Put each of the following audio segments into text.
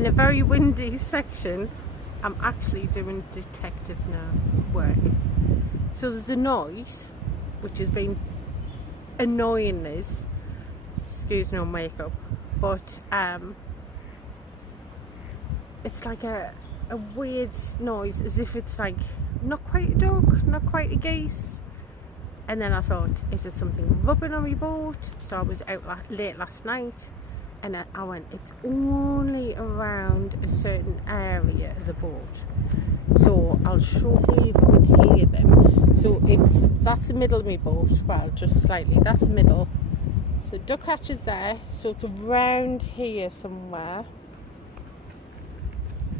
in a very windy section, I'm actually doing detective now work. So there's a noise which has been annoying us. Excuse no makeup, but it's like a weird noise, as if it's like not quite a duck, not quite a geese. And then I thought, is it something rubbing on my boat? So I was out late last night, and I went, it's only around a certain area of the boat. So I'll see if you can hear them. So that's the middle of my boat, well, just slightly, that's the middle. So duck hatch is there, so it's around here somewhere.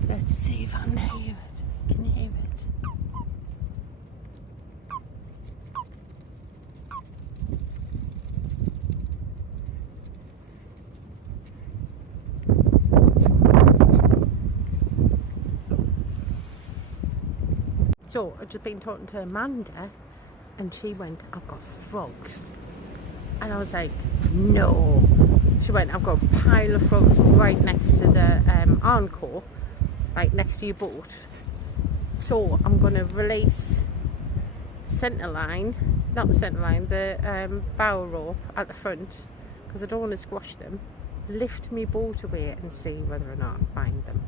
Let's see if I can hear it. Can you hear it? So I've just been talking to Amanda, and she went, I've got frogs. And I was like, no. She went, I've got a pile of frogs right next to the encore, right next to your boat. So I'm going to release centre line, not the centre line, the bow rope at the front, because I don't want to squash them. Lift my boat away and see whether or not I find them.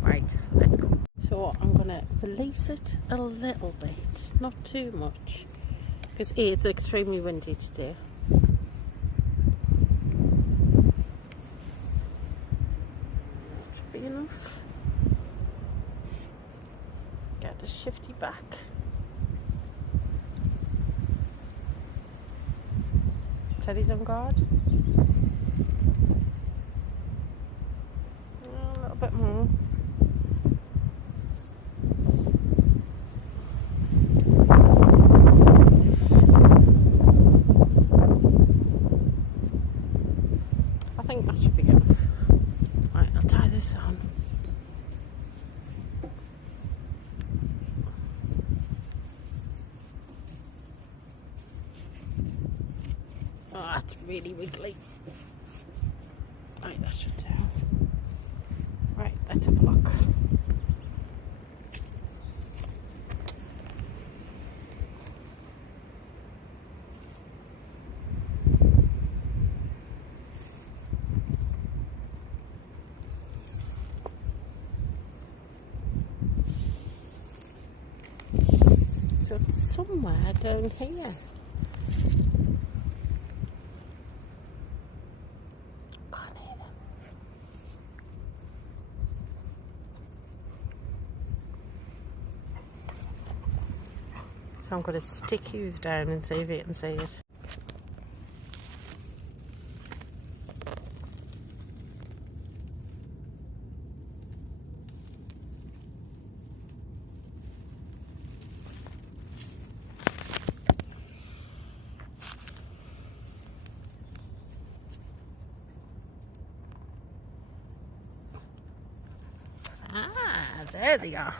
Right, let's go. So I'm going to release it a little bit, not too much, because it's extremely windy today. Should be enough. Get a shifty back. Teddy's on guard. A little bit more. I think that should be enough. Right, I'll tie this on. Oh, that's really wiggly. Right, that should do. Right, let's have a look. So it's somewhere down here. Can't hear them. So I'm going to stick you down and see if you can see it. Ah, there they are.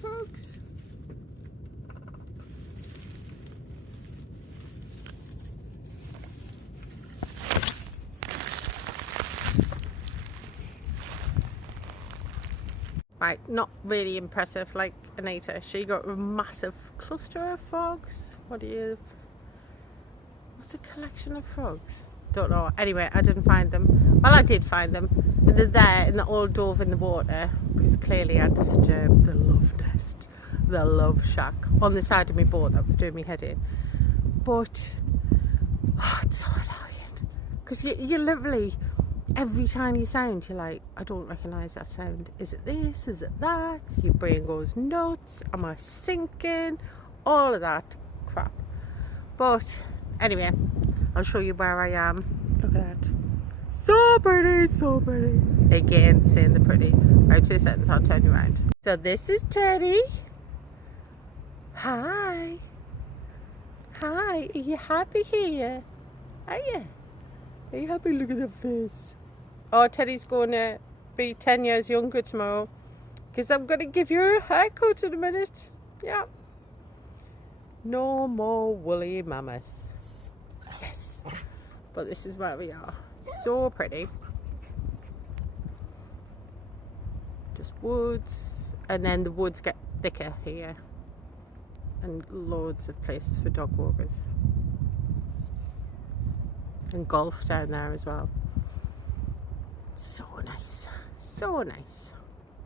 Frogs. Right, not really impressive like Anita. She got a massive cluster of frogs. What's a collection of frogs? Don't know. Anyway, I didn't find them. Well, I did find them. They're there and they're all dove in the water, because clearly I disturbed the love nest, the love shack on the side of my boat that was doing me head in. But oh, it's so annoying, because you literally, every tiny sound, you're like, I don't recognise that sound. Is it this? Is it that? Your brain goes nuts. Am I sinking? All of that crap. But anyway, I'll show you where I am. Look at that. So pretty, so pretty. Again, saying the pretty. Right, 2 seconds, I'll turn you around. So this is Teddy. Hi. Hi, are you happy here? Are you? Are you happy? Look at the face. Oh, Teddy's going to be 10 years younger tomorrow, because I'm going to give you a haircut in a minute. Yeah. No more woolly mammoths. Yes. But this is where we are. It's so pretty. Just woods, and then the woods get thicker here, and loads of places for dog walkers, and golf down there as well. So nice, so nice.